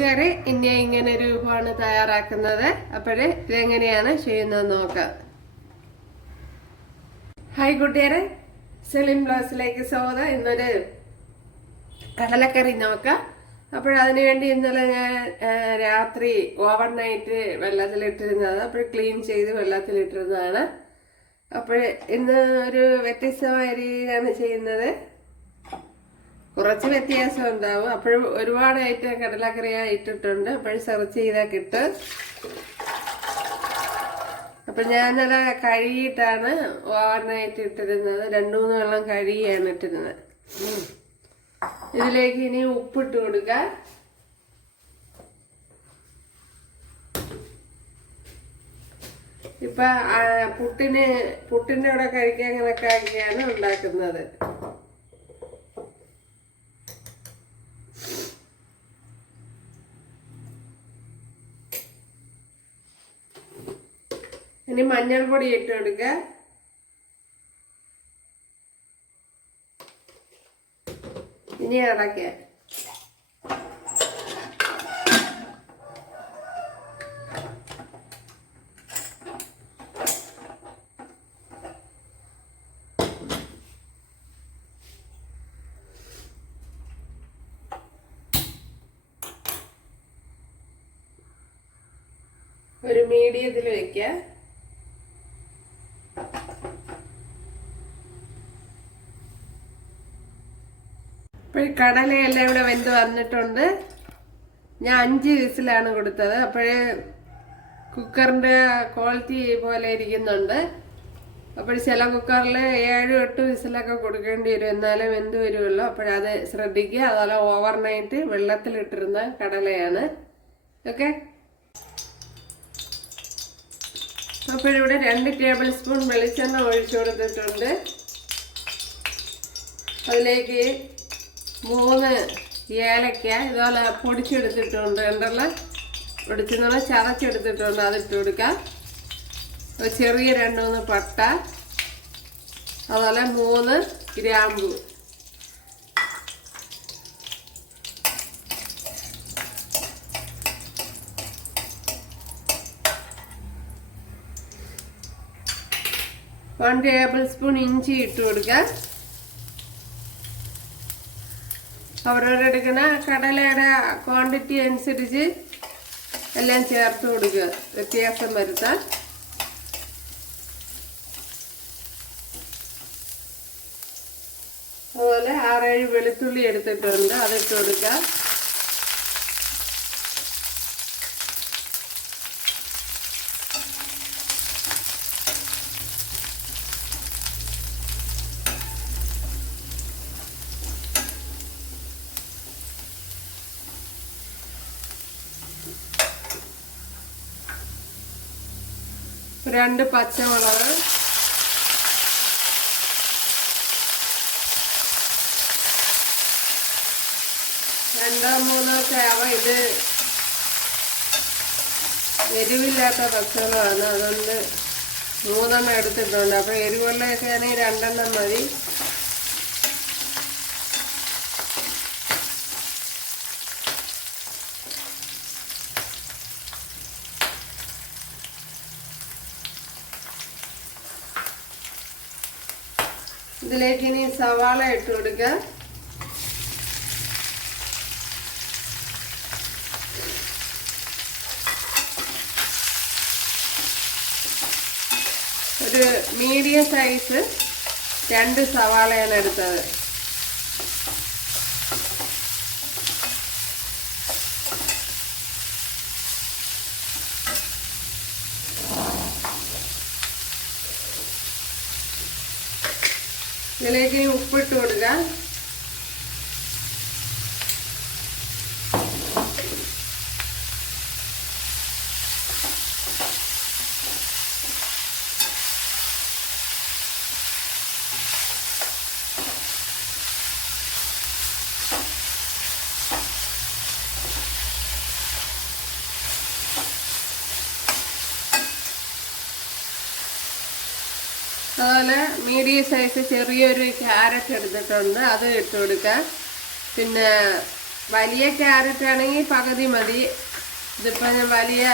കൂട്ടുകാരെ ഇനി ഇങ്ങനെ വിഭവമാണ് തയ്യാറാക്കുന്നത്. അപ്പോഴേ ഇതെങ്ങനെയാണ് ചെയ്യുന്നത് നോക്കാം. ഹായ് കൂട്ടുകാരെ സെലിം ബ്ലൗസിലേക്ക് സ്വാഗതം. ഇന്നൊരു കടലക്കറി നോക്കാം. അപ്പോഴതിന് വേണ്ടി ഇന്നലെ ഞാൻ രാത്രി ഓവർ നൈറ്റ് വെള്ളത്തിലിട്ടിരുന്നത് അപ്പോൾ ക്ലീൻ ചെയ്ത് വെള്ളത്തിലിട്ടിരുന്നതാണ്. അപ്പോൾ ഇന്ന് ഒരു വ്യത്യസ്തമായ രീതിയിലാണ് ചെയ്യുന്നത്. കുറച്ച് വ്യത്യാസം ഉണ്ടാവും. അപ്പോഴും ഒരുപാട് ഐറ്റം കടലക്കറി ഇട്ടിട്ടുണ്ട്. അപ്പോഴും സെർച്ച് ചെയ്താൽ കിട്ടും. അപ്പൊ നല്ല കഴുകിയിട്ടാണ് ഓവർനൈറ്റ് ഇട്ടിരുന്നത്. രണ്ടു മൂന്ന് വെള്ളം കഴുകിയാണ് ഇട്ടിരുന്നത്. ഇതിലേക്ക് ഇനി ഉപ്പിട്ട് കൊടുക്കാം. ഇപ്പൊ പുട്ടിന് പുട്ടിന്റെ കൂടെ കഴിക്കാൻ കണക്കാക്കിയാണ് ഉണ്ടാക്കുന്നത്. ഇനി മഞ്ഞൾപ്പൊടി ഇട്ട് കൊടുക്കുക ഇനി അടക്ക ഒരു മീഡിയത്തിൽ വെക്കുക ഇപ്പോൾ കടലയെല്ലാം ഇവിടെ വെന്ത് വന്നിട്ടുണ്ട്. ഞാൻ അഞ്ച് വിസിലാണ് കൊടുത്തത്. അപ്പോഴേ കുക്കറിന്റെ ക്വാളിറ്റി പോലെ ഇരിക്കുന്നുണ്ട്. അപ്പോൾ ചില കുക്കറിൽ ഏഴ് എട്ട് വിസിലൊക്കെ കൊടുക്കേണ്ടി വരും. എന്നാലേ വെന്ത് വരുമല്ലോ അപ്പോഴത് ശ്രദ്ധിക്കുക. അതുപോലെ ഓവർനൈറ്റ് വെള്ളത്തിലിട്ടിരുന്ന കടലയാണ്. ഓക്കെ? അപ്പോഴിവിടെ രണ്ട് ടേബിൾ സ്പൂൺ വെളിച്ചെണ്ണ ഒഴിച്ചു കൊടുത്തിട്ടുണ്ട്. അതിലേക്ക് മൂന്ന് ഏലക്ക ഇതുപോലെ പൊടിച്ചെടുത്തിട്ടുണ്ട്. ഉണ്ടല്ലോ പൊടിച്ചെന്ന് പറഞ്ഞാൽ ചതച്ചെടുത്തിട്ടുണ്ട് അതിട്ട് കൊടുക്കാം. ഒരു ചെറിയ രണ്ട് മൂന്ന് പട്ട. അതുപോലെ മൂന്ന് ഗ്രാമ്പു. വൺ ടേബിൾ സ്പൂൺ ഇഞ്ചി ഇട്ട് കൊടുക്കാം. അവരവരെടുക്കുന്ന കടലയുടെ ക്വാണ്ടിറ്റി അനുസരിച്ച് എല്ലാം ചേർത്ത് കൊടുക്കുക. വ്യത്യാസം വരുത്താൻ. അതുപോലെ ആറേഴ് വെളുത്തുള്ളി എടുത്തിട്ടുണ്ട്. അതിട്ട് കൊടുക്കുക രണ്ട് പച്ചമുളക്. രണ്ടോ മൂന്നോ ചേവ ഇത് എരിവില്ലാത്ത പച്ചമുളകാണ്. അതുകൊണ്ട് മൂന്നെണ്ണം എടുത്തിട്ടുണ്ട്. അപ്പോൾ എരിവുള്ളതൊക്കെ ആണെങ്കിൽ രണ്ടെണ്ണം മതി. ഇതിലേക്ക് ഇനി സവാള ഇട്ട് കൊടുക്കുക ഒരു മീഡിയം സൈസ് രണ്ട് സവാളയാണ് എടുത്തത്. ഇതിലേക്ക് ഉപ്പിട്ട് കൊടുക്കുക അതുപോലെ മീഡിയം സൈസ് ചെറിയൊരു ക്യാരറ്റ് എടുത്തിട്ടുണ്ട്. അത് ഇട്ട് കൊടുക്കുക പിന്നെ വലിയ ക്യാരറ്റ് ആണെങ്കിൽ പകുതി മതി. ഇതിപ്പോൾ ഞാൻ വലിയ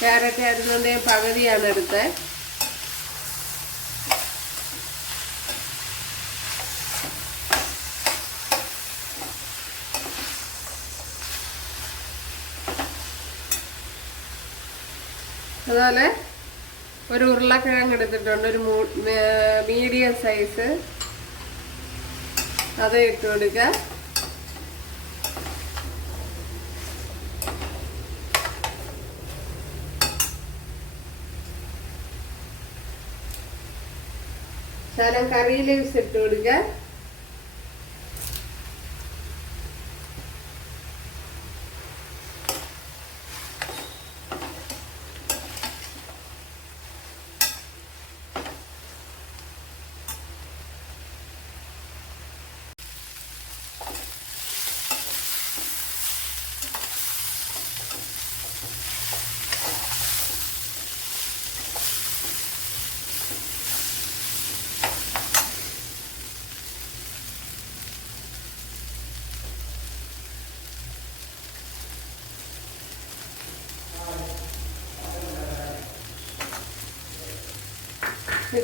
ക്യാരറ്റ് ആയിരുന്നുകൊണ്ട് പകുതിയാണ് എടുത്തത് അതുപോലെ ഒരു ഉരുളക്കിഴങ്ങ് എടുത്തിട്ടുണ്ട്. ഒരു മീഡിയം സൈസ് അത് ഇട്ട് കൊടുക്കുക. ശകലം കറിയിലേക്ക് ഇട്ട് കൊടുക്കുക.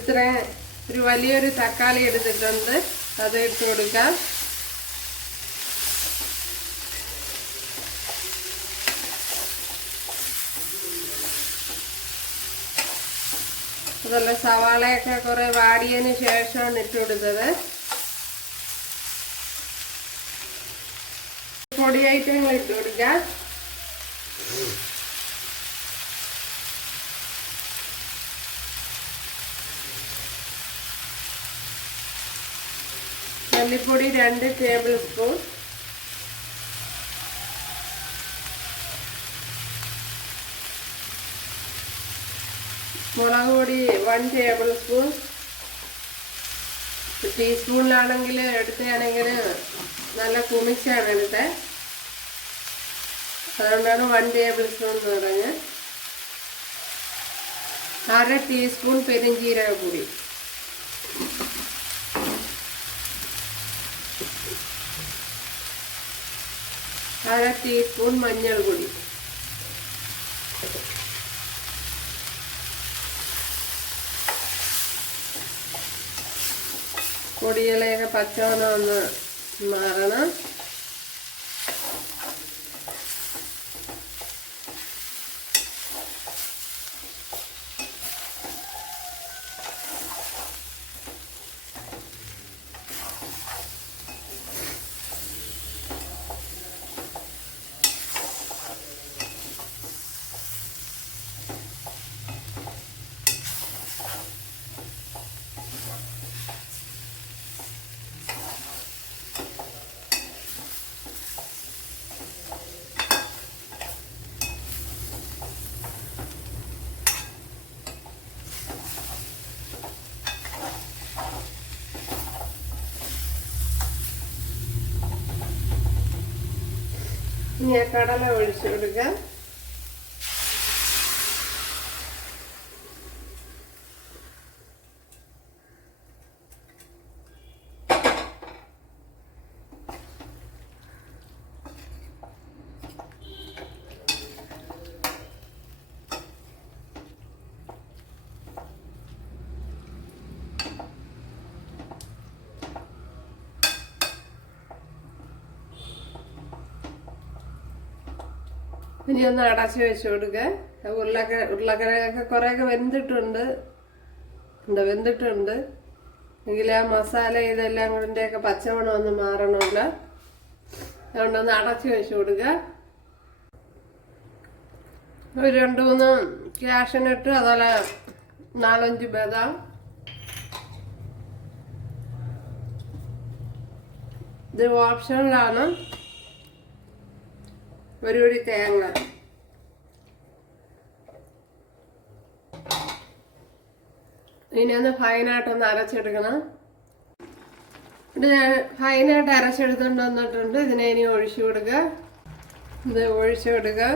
ഇത്ര ഒരു വലിയൊരു തക്കാളി എടുത്തിട്ടുണ്ട്. അത് ഇട്ട് കൊടുക്കാം. അതുപോലെ സവാളയൊക്കെ കുറെ വാടിയതിന് ശേഷമാണ് ഇട്ട് കൊടുത്തത്. പൊടി ഐറ്റങ്ങൾ ഇട്ട് കൊടുക്കാം. മല്ലിപ്പൊടി രണ്ട് ടേബിൾ സ്പൂൺ മുളക് പൊടി വൺ ടേബിൾ സ്പൂൺ ടീസ്പൂണിലാണെങ്കിൽ എടുക്കുകയാണെങ്കിൽ നല്ല കുമിച്ചാണ് എടുത്തത് അതുകൊണ്ടാണ് വൺ ടേബിൾ സ്പൂൺ എന്ന് പറഞ്ഞ് അര ടീസ്പൂൺ പെരിഞ്ചീരക പൊടി അര ടീസ്പൂൺ മഞ്ഞൾ പൊടി പൊടികളെയൊക്കെ പച്ചവനം ഒന്ന് മാറണം. ഇനി ആ കടല ഒഴിച്ചു കൊടുക്കാം. ഇനി ഒന്ന് അടച്ചു വെച്ച് കൊടുക്കുക ഉരുളക്ക ഉരുളക്കിഴങ്ങൊക്കെ കുറേയൊക്കെ വെന്തിട്ടുണ്ട്. ഉണ്ട് വെന്തിട്ടുണ്ട്. എങ്കിൽ ആ മസാല ഇതെല്ലാം കൂടിന്റെയൊക്കെ പച്ചമണം ഒന്ന് മാറണമല്ല. അതുകൊണ്ടൊന്ന് അടച്ചു വെച്ച് കൊടുക്കുക ഒരു രണ്ട് മൂന്ന് ക്യാഷനിട്ട് അതുപോലെ നാലഞ്ച് ബദാം. ഇത് ഓപ്ഷനിലാണ്. ഒരു ഒരു തേങ്ങ. ഇനി ഒന്ന് അരച്ചെടുക്കണം. ഇത് ഞാൻ ഫൈനായിട്ട് അരച്ചെടുത്തുകൊണ്ട് വന്നിട്ടുണ്ട്. ഇതിനെ ഇനി ഒഴിച്ചു കൊടുക്കുക. ഇത് ഒഴിച്ചു കൊടുക്കുക.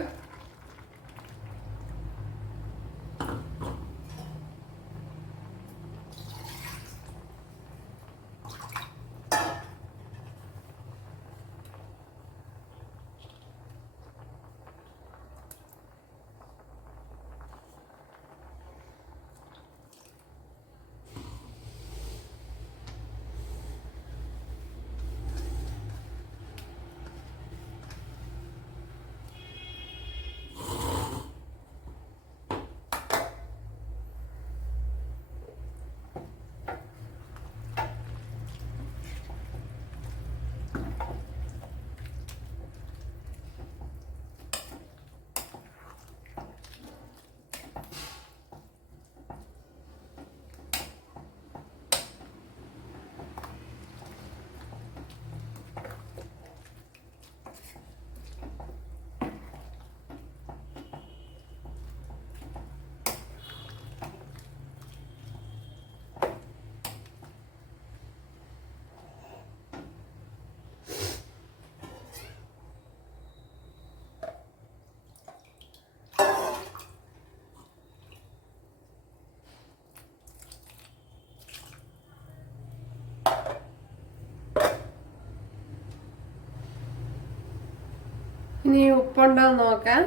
ഇനി ഉപ്പുണ്ടോ നോക്കാം.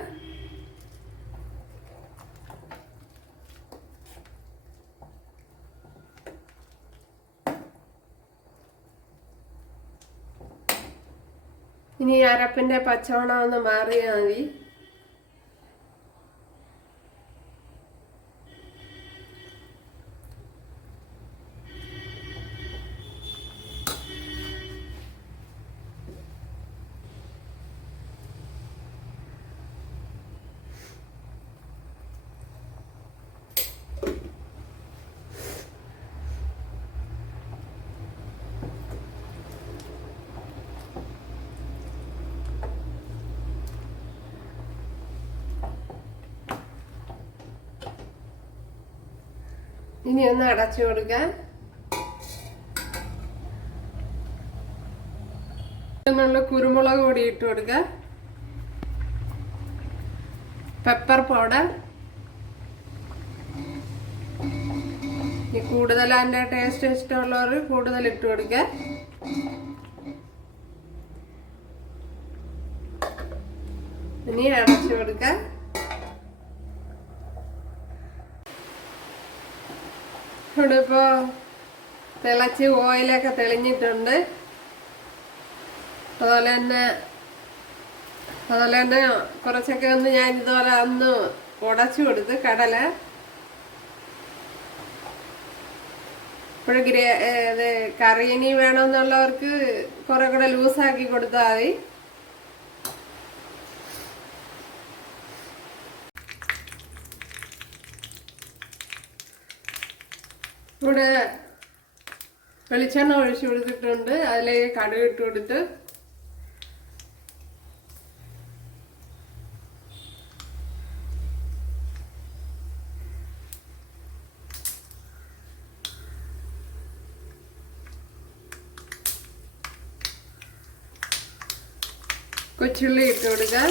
ഇനി അരപ്പിന്റെ പച്ചവണം ഒന്ന് മാറിയാൽ മതി. ഇനി ഒന്ന് അടച്ചു കൊടുക്കാം. നല്ല കുരുമുളക് പൊടി ഇട്ട് കൊടുക്കുക പെപ്പർ പൗഡർ കൂടുതൽ അതിന്റെ ടേസ്റ്റ് ഇഷ്ടമുള്ളവർ കൂടുതൽ ഇട്ട് കൊടുക്കുക ഇനി അടച്ചു കൊടുക്കാം. ഇവിടെ ഇപ്പോൾ തിളച്ച് ഓയിലൊക്കെ തെളിഞ്ഞിട്ടുണ്ട്. അതുപോലെ തന്നെ അതുപോലെ തന്നെ കുറച്ചൊക്കെ ഒന്ന് ഞാൻ ഇതുപോലെ ഒന്ന് ഉടച്ചു കൊടുത്ത് കടല. ഇപ്പോഴും ഗ്രേ ഇത് കറി ഇനി വേണമെന്നുള്ളവർക്ക് കുറെ കൂടെ ലൂസാക്കി കൊടുത്താൽ മതി. ഇവിടെ വെളിച്ചെണ്ണ ഒഴിച്ചു കൊടുത്തിട്ടുണ്ട്. അതിലേക്ക് കടുക് ഇട്ട് കൊടുത്ത് കൊച്ചുള്ളി ഇട്ട് കൊടുക്കുക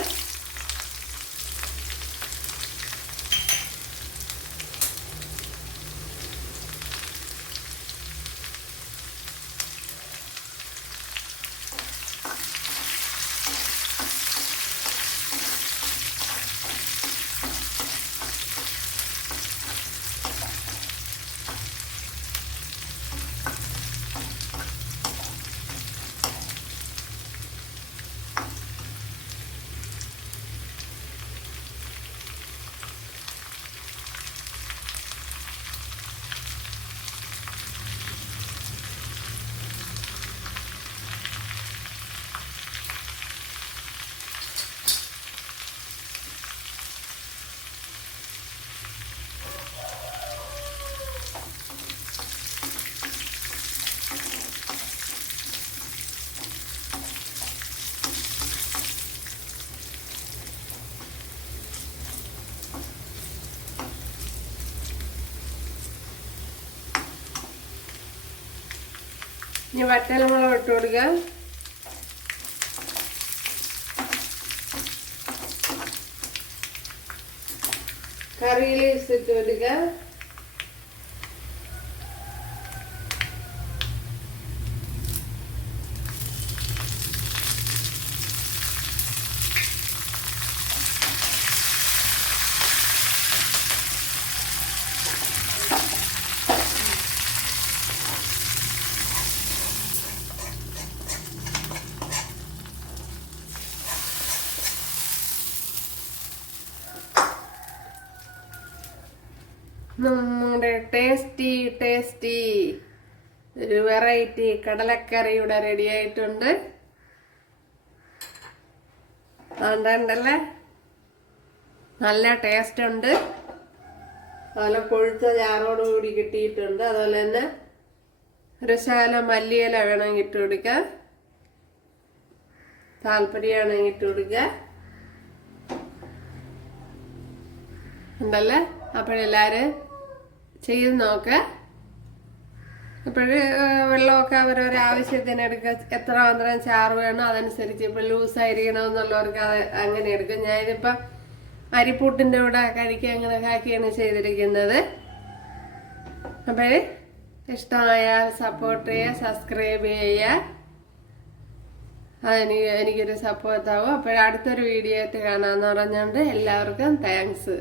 ഇനി വറ്റൽമുളക് ഇട്ട് കൊടുക്കുക കറി ലീവ്സ് ഇട്ട് കൊടുക്കുക നമ്മുടെ ടേസ്റ്റി ടേസ്റ്റി ഒരു വെറൈറ്റി കടലക്കറി ഇവിടെ റെഡി ആയിട്ടുണ്ട്. അതുകൊണ്ടല്ലേ നല്ല ടേസ്റ്റ് ഉണ്ട്. അതുപോലെ കൊഴുത്ത ചാറോട് കൂടി കിട്ടിയിട്ടുണ്ട്. അതുപോലെ തന്നെ ഒരു ശാല മല്ലിയില വേണമെങ്കിൽ ഇട്ട് കൊടുക്കുക താല്പര്യമാണെങ്കിൽ ഇട്ട് കൊടുക്കുക ഉണ്ടല്ലേ? അപ്പോഴെല്ലാവരും ചെയ്ത് നോക്ക് അപ്പോഴ് വെള്ളമൊക്കെ അവരവരെ ആവശ്യത്തിന് എടുക്കുക എത്ര മാത്രം ചാറ് വേണോ അതനുസരിച്ച് ഇപ്പം ലൂസായിരിക്കണമെന്നുള്ളവർക്ക് അത് അങ്ങനെ എടുക്കും. ഞാനിപ്പം അരിപ്പൂട്ടിന്റെ കൂടെ കഴിക്കുക അങ്ങനെ കാക്കിയാണ് ചെയ്തിരിക്കുന്നത്. അപ്പോൾ ഇഷ്ടമായാൽ സപ്പോർട്ട് ചെയ്യുക സബ്സ്ക്രൈബ് ചെയ്യുക. അതെനിക്ക് എനിക്കൊരു സപ്പോർട്ടാവും അപ്പോഴടുത്തൊരു വീഡിയോ ആയിട്ട് കാണാമെന്ന് പറഞ്ഞുകൊണ്ട് എല്ലാവർക്കും താങ്ക്സ്